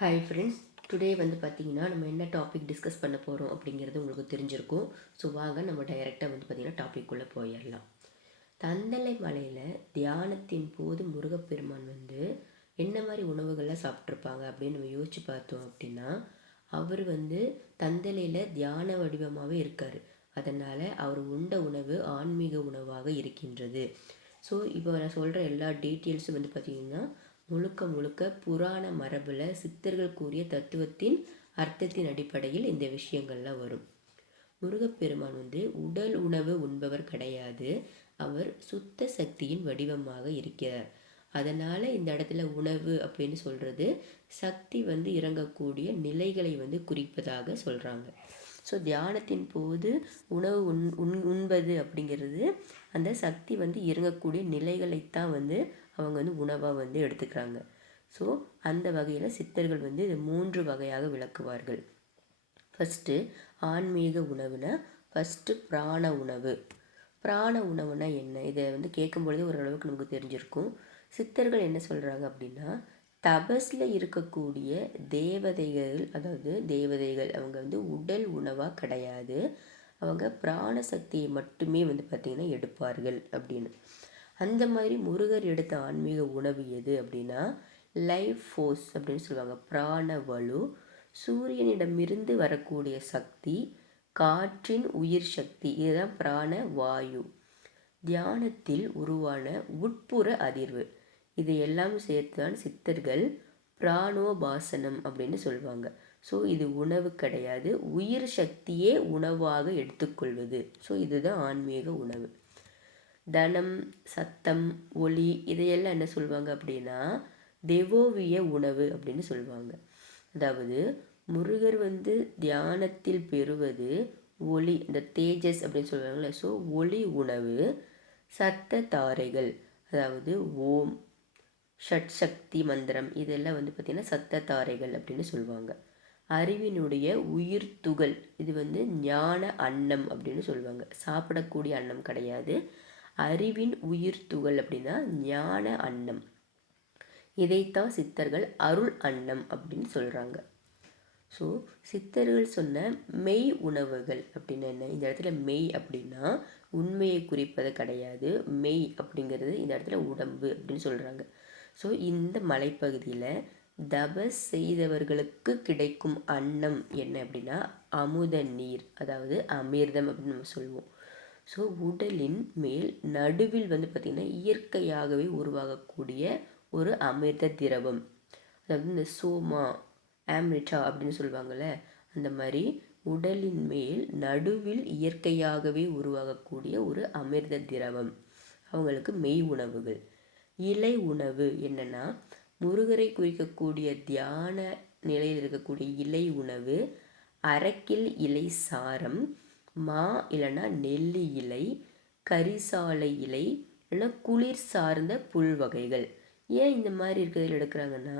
Hi friends today வந்து பார்த்தீங்கன்னா நம்ம என்ன டாபிக் டிஸ்கஸ் பண்ண போகிறோம் அப்படிங்கிறது உங்களுக்கு தெரிஞ்சிருக்கும். ஸோ வாங்க நம்ம டைரெக்டாக வந்து பார்த்திங்கன்னா டாபிக்குள்ளே போயிடலாம். தந்தலை மலையில் தியானத்தின் போது முருகப்பெருமான் வந்து என்ன மாதிரி உணவுகள்லாம் சாப்பிட்ருப்பாங்க அப்படின்னு நம்ம யோசித்து பார்த்தோம் அப்படின்னா அவர் வந்து தந்தலையில் தியான வடிவமாகவே இருக்கார். அதனால் அவர் உண்ட உணவு ஆன்மீக உணவாக இருக்கின்றது. ஸோ இப்போ நான் சொல்கிற எல்லா டீட்டெயில்ஸும் வந்து பார்த்திங்கன்னா முழுக்க முழுக்க புராண மரபில் சித்தர்கள் கூறிய தத்துவத்தின் அர்த்தத்தின் அடிப்படையில் இந்த விஷயங்கள்லாம் வரும். முருகப்பெருமான் வந்து உடல் உணவு உண்பவர் கிடையாது. அவர் சுத்த சக்தியின் வடிவமாக இருக்கிறார். அதனால் இந்த இடத்துல உணவு அப்படின்னு சொல்கிறது சக்தி வந்து இறங்கக்கூடிய நிலைகளை வந்து குறிப்பதாக சொல்கிறாங்க ஸோ தியானத்தின் போது உணவு உண் உண் உண்பது அப்படிங்கிறது அந்த சக்தி வந்து இறங்கக்கூடிய நிலைகளைத்தான் வந்து அவங்க வந்து உணவாக வந்து எடுத்துக்கிறாங்க. ஸோ அந்த வகையில் சித்தர்கள் வந்து இது மூன்று வகையாக விளக்குவார்கள். ஃபஸ்ட்டு ஆன்மீக உணவுனா ஃபஸ்ட்டு பிராண உணவு. பிராண உணவுனா என்ன? இதை வந்து கேட்கும்பொழுது ஓரளவுக்கு நமக்கு தெரிஞ்சிருக்கும். சித்தர்கள் என்ன சொல்கிறாங்க அப்படின்னா தபஸில் இருக்கக்கூடிய தேவதைகள் அதாவது தேவதைகள் அவங்க வந்து உடல் உணவாக கிடையாது. அவங்க பிராண சக்தியை மட்டுமே வந்து பார்த்திங்கன்னா எடுப்பார்கள் அப்படின்னு. அந்த மாதிரி முருகர் எடுத்த ஆன்மீக உணவு எது அப்படின்னா லைஃப் ஃபோர்ஸ் அப்படின்னு சொல்லுவாங்க. பிராண வலு சூரியனிடமிருந்து வரக்கூடிய சக்தி காற்றின் உயிர் சக்தி. இதுதான் பிராண வாயு தியானத்தில் உருவான உட்புற அதிர்வு. இது எல்லாம் சேர்த்து தான் சித்தர்கள் பிராணோபாசனம் அப்படின்னு சொல்லுவாங்க. ஸோ இது உணவு கிடையாது. உயிர் சக்தியே உணவாக எடுத்துக்கொள்வது. ஸோ இதுதான் ஆன்மீக உணவு. தனம் சத்தம் ஒளி இதையெல்லாம் என்ன சொல்லுவாங்க அப்படின்னா தெவோவிய உணவு அப்படின்னு சொல்லுவாங்க அதாவது முருகர் வந்து தியானத்தில் பெறுவது ஒளி இந்த தேஜஸ் அப்படின்னு சொல்லுவாங்கள்ல ஸோ ஒளி உணவு சத்த தாரைகள் அதாவது ஓம் ஷட் சக்தி மந்திரம் இதெல்லாம் வந்து பார்த்திங்கன்னா சத்த தாரைகள் அப்படின்னு சொல்லுவாங்க அறிவினுடைய உயிர் துகள் இது வந்து ஞான அன்னம் அப்படின்னு சொல்லுவாங்க சாப்பிடக்கூடிய அன்னம் கிடையாது. அறிவின் உயிர் துகள் அப்படின்னா ஞான அன்னம். இதைத்தான் சித்தர்கள் அருள் அன்னம் அப்படின்னு சொல்கிறாங்க ஸோ சித்தர்கள் சொன்ன மெய் உணவுகள் அப்படின்னா என்ன? இந்த இடத்துல மெய் அப்படின்னா உண்மையை குறிப்பது கிடையாது. மெய் அப்படிங்கிறது இந்த இடத்துல உடம்பு அப்படின்னு சொல்கிறாங்க ஸோ இந்த மலைப்பகுதியில் தபஸ் செய்தவர்களுக்கு கிடைக்கும் அன்னம் என்ன அப்படின்னா அமுத நீர் அதாவது அமிர்தம் அப்படின்னு நம்ம சொல்லுவோம். ஸோ உடலின் மேல் நடுவில் வந்து பார்த்திங்கன்னா இயற்கையாகவே உருவாகக்கூடிய ஒரு அமிர்த திரவம். அதாவது இந்த சோமா ஆம்ரிட்டா அப்படின்னு சொல்லுவாங்கள்ல அந்த மாதிரி உடலின் மேல் நடுவில் இயற்கையாகவே உருவாகக்கூடிய ஒரு அமிர்த திரவம். அவங்களுக்கு மெய் உணவுகள். இலை உணவு என்னென்னா முருகரை குறிக்கக்கூடிய தியான நிலையில் இருக்கக்கூடிய இலை உணவு அரக்கில் இலை சாரம் மா இல்லைன்னா நெல்லி இலை கரிசாலை இலை இல்லைன்னா குளிர் சார்ந்த புல் வகைகள். ஏன் இந்த மாதிரி இருக்கிறதில் எடுக்கிறாங்கன்னா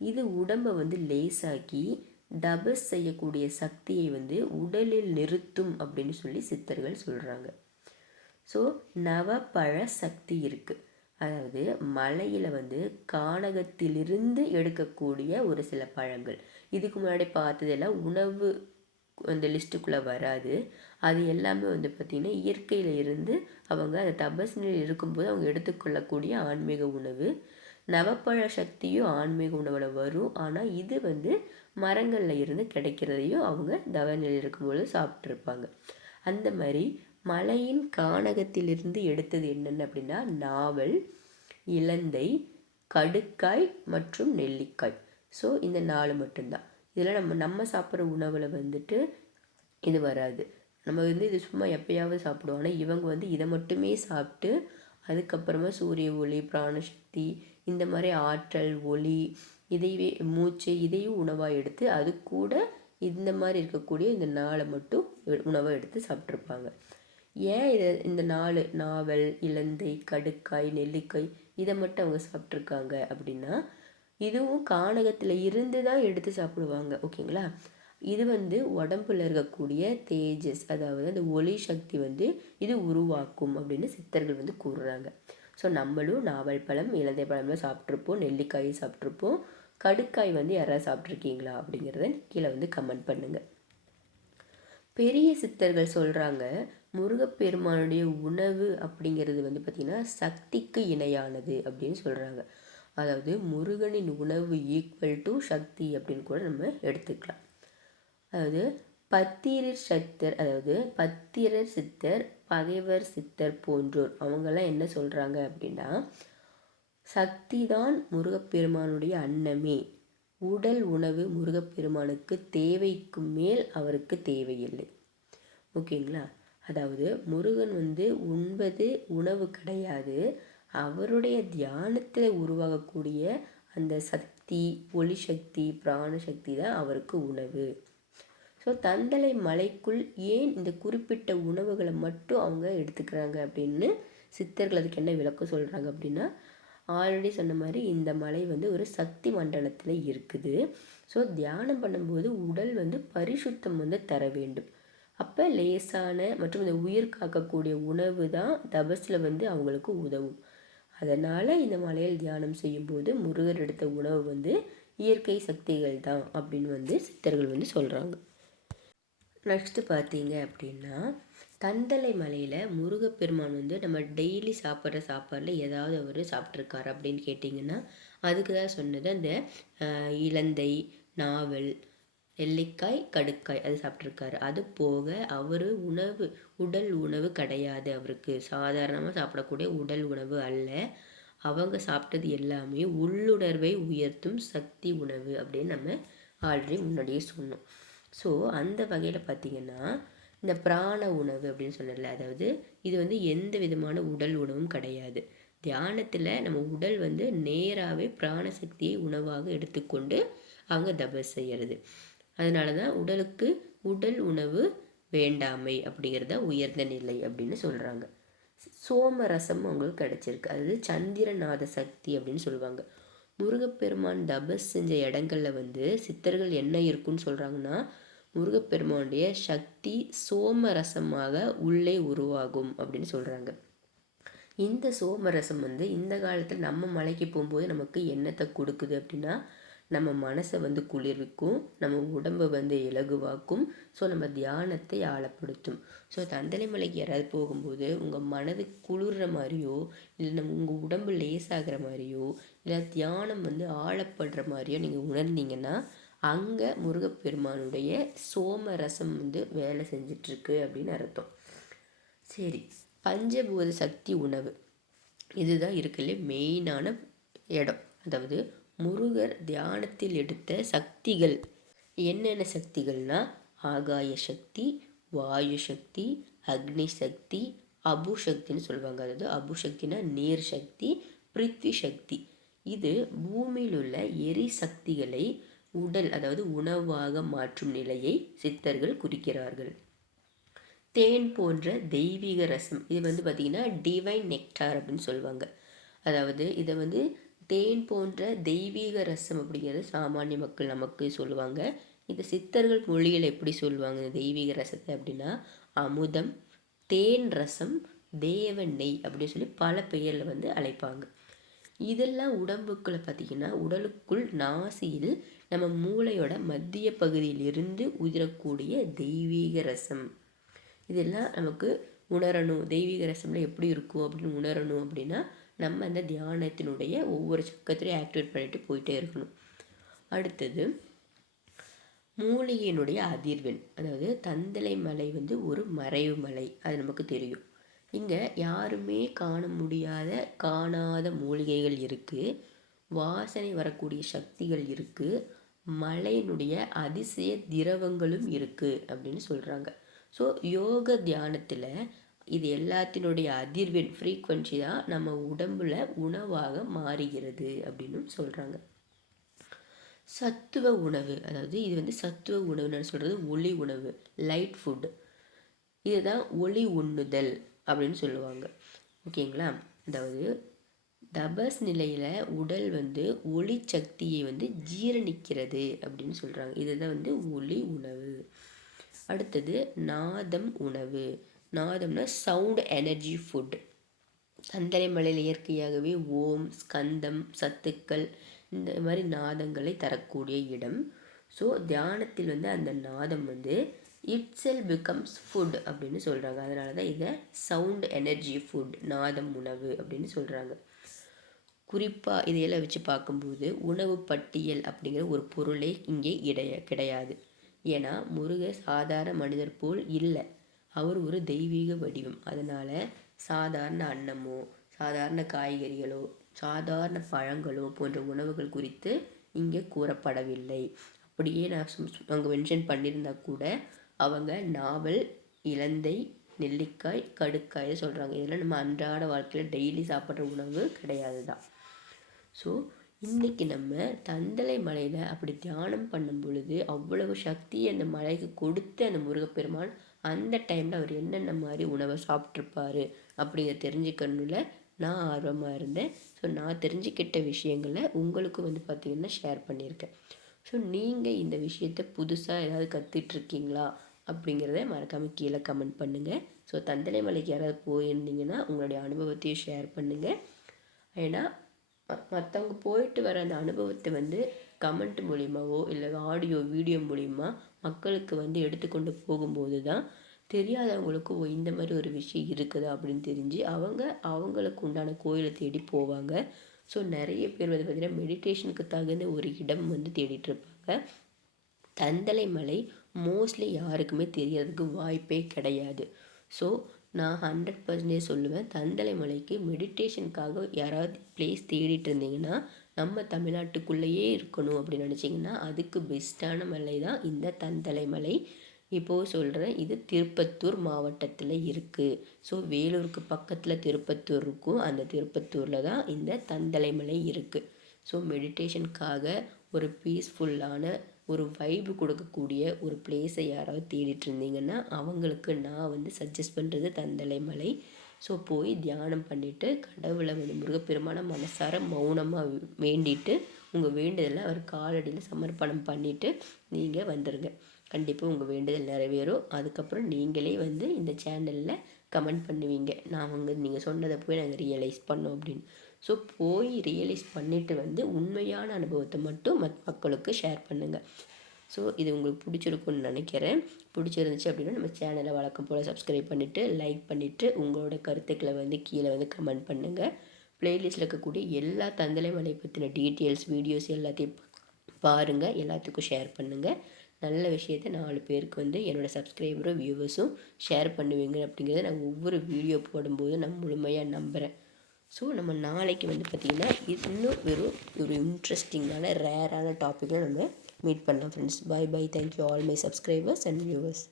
இது உடம்பை வந்து லேசாக்கி டபஸ் செய்யக்கூடிய சக்தியை வந்து உடலில் நிறுத்தும் அப்படின்னு சொல்லி சித்தர்கள் சொல்கிறாங்க ஸோ நவப்பழ சக்தி இருக்குது அதாவது மலையில் வந்து கானகத்திலிருந்து எடுக்கக்கூடிய ஒரு சில பழங்கள். இதுக்கு முன்னாடி பார்த்ததெல்லாம் உணவு அந்த லிஸ்ட்டுக்குள்ளே வராது. அது எல்லாமே வந்து பார்த்திங்கன்னா இயற்கையில் இருந்து அவங்க அந்த தபஸ் நிலையில் இருக்கும்போது அவங்க எடுத்துக்கொள்ளக்கூடிய ஆன்மீக உணவு. நவப்பழ சக்தியும் ஆன்மீக உணவில் வரும். ஆனால் இது வந்து மரங்களில் இருந்து கிடைக்கிறதையும் அவங்க தவநிலையில் இருக்கும்போது சாப்பிட்ருப்பாங்க அந்த மாதிரி மலையின் கானகத்திலிருந்து எடுத்தது என்னென்ன அப்படின்னா நாவல் இலந்தை கடுக்காய் மற்றும் நெல்லிக்காய். ஸோ இந்த நாலு மட்டும்தான். இதில் நம்ம நம்ம சாப்பிட்ற உணவில் வந்துட்டு இது வராது. நம்ம வந்து இது சும்மா எப்பயாவது சாப்பிடுவோம். ஆனால் இவங்க வந்து இதை மட்டுமே சாப்பிட்டு அதுக்கப்புறமா சூரிய ஒளி பிராணசக்தி இந்த மாதிரி ஆற்றல் ஒளி இதையே மூச்சு இதையும் உணவாக எடுத்து அது கூட இந்த மாதிரி இருக்கக்கூடிய இந்த நாளை மட்டும் உணவாக எடுத்து சாப்பிட்ருப்பாங்க. ஏன் இதை இந்த நாலு நாவல் இலந்தை கடுக்காய் நெல்லிக்காய் இதை மட்டும் அவங்க சாப்பிட்ருக்காங்க அப்படின்னா இதுவும் கானகத்தில் இருந்து தான் எடுத்து சாப்பிடுவாங்க ஓகேங்களா? இது வந்து உடம்புல இருக்கக்கூடிய தேஜஸ் அதாவது அந்த ஒளி சக்தி வந்து இது உருவாக்கும் அப்படின்னு சித்தர்கள் வந்து கூறுறாங்க. ஸோ நம்மளும் நாவல் பழம் இலந்தை பழம்லாம் சாப்பிட்ருப்போம் நெல்லிக்காய் சாப்பிட்ருப்போம் கடுக்காய் வந்து யாராவது சாப்பிட்ருக்கீங்களா அப்படிங்கிறத கீழே வந்து கமெண்ட் பண்ணுங்கள் பெரிய சித்தர்கள் சொல்கிறாங்க முருகப்பெருமானுடைய உணவு அப்படிங்கிறது வந்து பார்த்திங்கன்னா சக்திக்கு இணையானது அப்படின்னு சொல்கிறாங்க அதாவது முருகனின் உணவு ஈக்குவல் டு சக்தி அப்படின்னு கூட நம்ம எடுத்துக்கலாம். அதாவது பத்திரர் சக்தர் அதாவது பத்திரர் சித்தர் பகைவர் சித்தர் போன்றோர் அவங்கெல்லாம் என்ன சொல்கிறாங்க அப்படின்னா சக்தி தான் முருகப்பெருமானுடைய அன்னமே. உடல் உணவு முருகப்பெருமானுக்கு தேவைக்கு மேல் அவருக்கு தேவையில்லை. ஓகேங்களா? அதாவது முருகன் வந்து உண்பது உணவு கிடையாது. அவருடைய தியானத்தில் உருவாகக்கூடிய அந்த சக்தி ஒளி சக்தி பிராண சக்தி தான் அவருக்கு உணவு. ஸோ தந்தலை மலைக்குள் ஏன் இந்த குறிப்பிட்ட உணவுகளை மட்டும் அவங்க எடுத்துக்கிறாங்க அப்படின்னு சித்தர்கள் அதுக்கு என்ன விளக்கம் சொல்கிறாங்க அப்படின்னா ஆல்ரெடி சொன்ன மாதிரி இந்த மலை வந்து ஒரு சக்தி மண்டலத்தில் இருக்குது. ஸோ தியானம் பண்ணும்போது உடல் வந்து பரிசுத்தம் வந்து தர வேண்டும். அப்போ லேசான மற்றும் இந்த உயிர் காக்கக்கூடிய உணவு தான் தபஸில் வந்து அவங்களுக்கு உதவும். அதனால் இந்த மலையில் தியானம் செய்யும்போது முருகர் எடுத்த உணவு வந்து இயற்கை சக்திகள் தான் அப்படின்னு வந்து சித்தர்கள் வந்து சொல்கிறாங்க நெக்ஸ்ட்டு பார்த்தீங்க அப்படின்னா தந்தலை மலையில் முருகப்பெருமான் வந்து நம்ம டெய்லி சாப்பிட்ற சாப்பாடில் ஏதாவது அவர் சாப்பிட்ருக்காரு அப்படின்னு கேட்டிங்கன்னா அதுக்கு தான் சொன்னது அந்த இலந்தை நாவல் நெல்லிக்காய் கடுக்காய் அது சாப்பிட்ருக்காரு அது போக அவர் உணவு உடல் உணவு கிடையாது அவருக்கு. சாதாரணமாக சாப்பிடக்கூடிய உடல் உணவு அல்ல. அவங்க சாப்பிட்டது எல்லாமே உள்ளுணர்வை உயர்த்தும் சக்தி உணவு அப்படின்னு நம்ம ஆல்ரெடி முன்னாடியே சொன்னோம். ஸோ அந்த வகையில் பார்த்திங்கன்னா இந்த பிராண உணவு அப்படின்னு சொன்னல அதாவது இது வந்து எந்த விதமான உடல் உணவும் கிடையாது. தியானத்தில் நம்ம உடல் வந்து நேராகவே பிராணசக்தியை உணவாக எடுத்துக்கொண்டு அவங்க தபஸ் செய்கிறது அதனால தான் உடலுக்கு உடல் உணவு வேண்டாமை அப்படிங்கிறத உயர்ந்த நிலை அப்படின்னு சொல்கிறாங்க சோம ரசம் அவங்களுக்கு கிடச்சிருக்கு. அது சந்திரநாத சக்தி அப்படின்னு சொல்லுவாங்க. முருகப்பெருமான் தபஸ் செஞ்ச இடங்களில் வந்து சித்தர்கள் என்ன இருக்குன்னு சொல்கிறாங்கன்னா முருகப்பெருமானுடைய சக்தி சோமரசமாக உள்ளே உருவாகும் அப்படின்னு சொல்கிறாங்க இந்த சோமரசம் வந்து இந்த காலத்தில் நம்ம மலைக்கு போகும்போது நமக்கு என்னத்தை கொடுக்குது அப்படின்னா நம்ம மனசை வந்து குளிர்விக்கும் நம்ம உடம்பை வந்து இலகுவாக்கும். ஸோ நம்ம தியானத்தை ஆழப்படுத்தும். ஸோ தந்தலை மலைக்கு யாராவது போகும்போது உங்கள் மனது குளிர்ற மாதிரியோ இல்லை நம்ம உங்கள் உடம்பு லேசாகிற மாதிரியோ இல்லை தியானம் வந்து ஆழப்படுற மாதிரியோ நீங்கள் உணர்ந்தீங்கன்னா அங்கே முருகப்பெருமானுடைய சோமரசம் வந்து வேலை செஞ்சிட்ருக்கு அப்படின்னு அர்த்தம். சரி பஞ்சபூத சக்தி உணவு. இதுதான் இருக்குல்ல மெயினான இடம். அதாவது முருகர் தியானத்தில் எடுத்த சக்திகள். என்னென்ன சக்திகள்னா? ஆகாய சக்தி வாயு சக்தி அக்னி சக்தி அபு சக்தின்னு சொல்லுவாங்க. அதாவது அபு சக்தினா நீர் சக்தி பிருத்வி சக்தி. இது பூமியில் உள்ள எரி சக்திகளை உடல் அதாவது உணவாக மாற்றும் நிலையை சித்தர்கள் குறிக்கிறார்கள். தேன் போன்ற தெய்வீக ரசம். இது வந்து பார்த்திங்கன்னா டிவைன் நெக்டார் அப்படின்னு சொல்லுவாங்க. அதாவது இதை வந்து தேன் போன்ற தெய்வீக ரசம் அப்படிங்கிறது சாமானிய மக்கள் நமக்கு சொல்லுவாங்க. இந்த சித்தர்கள் மொழியில் எப்படி சொல்லுவாங்க இந்த தெய்வீக ரசத்தை அப்படின்னா அமுதம் தேன் ரசம் தேவ நெய் அப்படின்னு சொல்லி பல பெயரில் வந்து அழைப்பாங்க. இதெல்லாம் உடம்புக்குள்ள பார்த்திங்கன்னா உடலுக்குள் நாசியில் நம்ம மூளையோட மத்திய பகுதியிலிருந்து உதிரக்கூடிய தெய்வீக ரசம். இதெல்லாம் நமக்கு உணரணும். தெய்வீக ரசம்ல எப்படி இருக்கும் அப்படின்னு உணரணும் அப்படின்னா நம்ம அந்த தியானத்தினுடைய ஒவ்வொரு சக்கத்திலையும் ஆக்டிவேட் பண்ணிட்டு போயிட்டே இருக்கணும். அடுத்தது மூலிகையினுடைய அதிர்வெண் அதாவது தந்தலை மலை வந்து ஒரு மறைவு மலை அது நமக்கு தெரியும். இங்கே யாருமே காண முடியாத காணாத மூலிகைகள் இருக்குது வாசனை வரக்கூடிய சக்திகள் இருக்குது மலையினுடைய அதிசய திரவங்களும் இருக்குது அப்படின்னு சொல்கிறாங்க ஸோ யோக தியானத்தில் இது எல்லாத்தினுடைய அதிர்வெண் ஃப்ரீக்வன்சி தான் நம்ம உடம்பில் உணவாக மாறுகிறது அப்படின்னு சொல்கிறாங்க சத்துவ உணவு அதாவது இது வந்து சத்துவ உணவுன்னு சொல்கிறது ஒளி உணவு லைட் ஃபுட் இதுதான் ஒளி உண்ணுதல் அப்படின்னு சொல்லுவாங்க. ஓகேங்களா? அதாவது தபஸ் நிலையில் உடல் வந்து ஒளி சக்தியை வந்து ஜீரணிக்கிறது அப்படின்னு சொல்கிறாங்க இதுதான் வந்து ஒளி உணவு. அடுத்தது நாதம் உணவு. நாதம்னா சவுண்ட் எனர்ஜி ஃபுட் மலையில் இயற்கையாகவே ஓம் ஸ்கந்தம் சத்துக்கள் இந்த மாதிரி நாதங்களை தரக்கூடிய இடம். ஸோ தியானத்தில் வந்து அந்த நாதம் வந்து இட் செல் பிகம்ஸ் ஃபுட் அப்படின்னு சொல்கிறாங்க அதனால தான் இதை சவுண்ட் எனர்ஜி ஃபுட் நாதம் உணவு அப்படின்னு சொல்கிறாங்க குறிப்பாக இதையெல்லாம் வச்சு பார்க்கும்போது உணவு பட்டியல் அப்படிங்கிற ஒரு பொருளே இங்கே இடைய கிடையாது. ஏன்னா முருகர் சாதாரண மனிதர் போல் இல்லை. அவர் ஒரு தெய்வீக வடிவம். அதனால் சாதாரண அன்னமோ சாதாரண காய்கறிகளோ சாதாரண பழங்களோ போன்ற உணவுகள் குறித்து இங்கே கூறப்படவில்லை. அப்படியே நான் அங்கே மென்ஷன் பண்ணியிருந்தா கூட அவங்க நாவல் இலந்தை நெல்லிக்காய் கடுக்காய் சொல்கிறாங்க இதெல்லாம் நம்ம அன்றாட வாழ்க்கையில் டெய்லி சாப்பிட்ற உணவு கிடையாது தான் ஸோ இன்றைக்கி நம்ம தந்தலை மலையில் அப்படி தியானம் பண்ணும் பொழுது அவ்வளவு சக்தி அந்த மலைக்கு கொடுத்து அந்த முருகப்பெருமான் அந்த டைமில் அவர் என்னென்ன மாதிரி உணவை சாப்பிட்ருப்பாரு அப்படிங்கிற தெரிஞ்சுக்கணும்ல. நான் ஆர்வமாக இருந்தேன். ஸோ நான் தெரிஞ்சுக்கிட்ட விஷயங்களை உங்களுக்கும் வந்து பார்த்திங்கன்னா ஷேர் பண்ணியிருக்கேன். ஸோ நீங்கள் இந்த விஷயத்த புதுசாக ஏதாவது கற்றுட்ருக்கீங்களா அப்படிங்கிறத மறக்காமல் கீழே கமெண்ட் பண்ணுங்கள் ஸோ தந்தலை மலைக்கு யாராவது போயிருந்தீங்கன்னா உங்களுடைய அனுபவத்தையும் ஷேர் பண்ணுங்கள் ஏன்னா மற்றவங்க போயிட்டு வர அந்த அனுபவத்தை வந்து கமெண்ட் மூலியமாவோ இல்லை ஆடியோ வீடியோ மூலிமா மக்களுக்கு வந்து எடுத்துக்கொண்டு போகும்போது தான் தெரியாதவங்களுக்கு ஓ இந்த மாதிரி ஒரு விஷயம் இருக்குது அப்படின்னு தெரிஞ்சு அவங்க அவங்களுக்கு உண்டான கோயிலை தேடி போவாங்க. ஸோ நிறைய பேர் வந்து பார்த்திங்கன்னா மெடிடேஷனுக்கு தகுந்த ஒரு இடம் வந்து தேடிட்டுருப்பாங்க தந்தலை மலை மோஸ்ட்லி யாருக்குமே தெரியறதுக்கு வாய்ப்பே கிடையாது. ஸோ நான் ஹண்ட்ரட் பர்சன்டேஜ் சொல்லுவேன் தந்தலை மலைக்கு மெடிடேஷனுக்காக யாராவது பிளேஸ் தேடிட்டு இருந்தீங்கன்னா நம்ம தமிழ்நாட்டுக்குள்ளேயே இருக்கணும் அப்படின்னு நினச்சிங்கன்னா அதுக்கு பெஸ்ட்டான மலை தான் இந்த தந்தலை மலை இப்போது சொல்கிறேன் இது திருப்பத்தூர் மாவட்டத்தில் இருக்குது ஸோ வேலூருக்கு பக்கத்தில் திருப்பத்தூர் இருக்கும். அந்த திருப்பத்தூரில் தான் இந்த தந்தலைமலை இருக்குது ஸோ மெடிடேஷனுக்காக ஒரு பீஸ்ஃபுல்லான ஒரு வைப்பு கொடுக்கக்கூடிய ஒரு பிளேஸை யாராவது தேடிட்டு இருந்தீங்கன்னா அவங்களுக்கு நான் வந்து சஜஸ்ட் பண்ணுறது தந்தலை மலை ஸோ போய் தியானம் பண்ணிவிட்டு கடவுளை வந்து முருகப்பெருமான மனசார மௌனமாக வேண்டிட்டு உங்கள் வேண்டுதலை அவர் காலடியில் சமர்ப்பணம் பண்ணிவிட்டு நீங்கள் வந்துடுங்க கண்டிப்பாக உங்கள் வேண்டுதல் நிறைவேறும். அதுக்கப்புறம் நீங்களே வந்து இந்த சேனலில் கமெண்ட் பண்ணுவீங்க. நான் அவங்க நீங்கள் சொன்னதை போய் நாங்கள் ரியலைஸ் பண்ணோம் அப்படின்னு. ஸோ போய் ரியலைஸ் பண்ணிவிட்டு வந்து உண்மையான அனுபவத்தை மட்டும் மத் மக்களுக்கு ஷேர் பண்ணுங்கள் ஸோ இது உங்களுக்கு பிடிச்சிருக்குன்னு நினைக்கிறேன். பிடிச்சிருந்துச்சு அப்படின்னா நம்ம சேனலை வழக்கம் போல் சப்ஸ்கிரைப் பண்ணிவிட்டு லைக் பண்ணிவிட்டு உங்களோட கருத்துக்களை வந்து கீழே வந்து கமெண்ட் பண்ணுங்கள் ப்ளேலிஸ்ட்டில் இருக்கக்கூடிய எல்லா தந்தலை மலை பற்றின டீட்டெயில்ஸ் வீடியோஸ் எல்லாத்தையும் பாருங்கள் எல்லாத்துக்கும் ஷேர் பண்ணுங்கள் நல்ல விஷயத்தை நாலு பேருக்கு வந்து என்னோடய சப்ஸ்கிரைபரும் வியூவர்ஸும் ஷேர் பண்ணுவீங்க அப்படிங்கிறத நான் ஒவ்வொரு வீடியோ போடும்போது நான் முழுமையாக நம்புகிறேன் ஸோ நம்ம நாளைக்கு வந்து பார்த்திங்கன்னா இன்னும் வெறும் ஒரு இன்ட்ரெஸ்டிங்கான ரேரான டாப்பிக்கில் நம்ம மீட் பண்ணலாம் friends bye bye thank you all my subscribers and viewers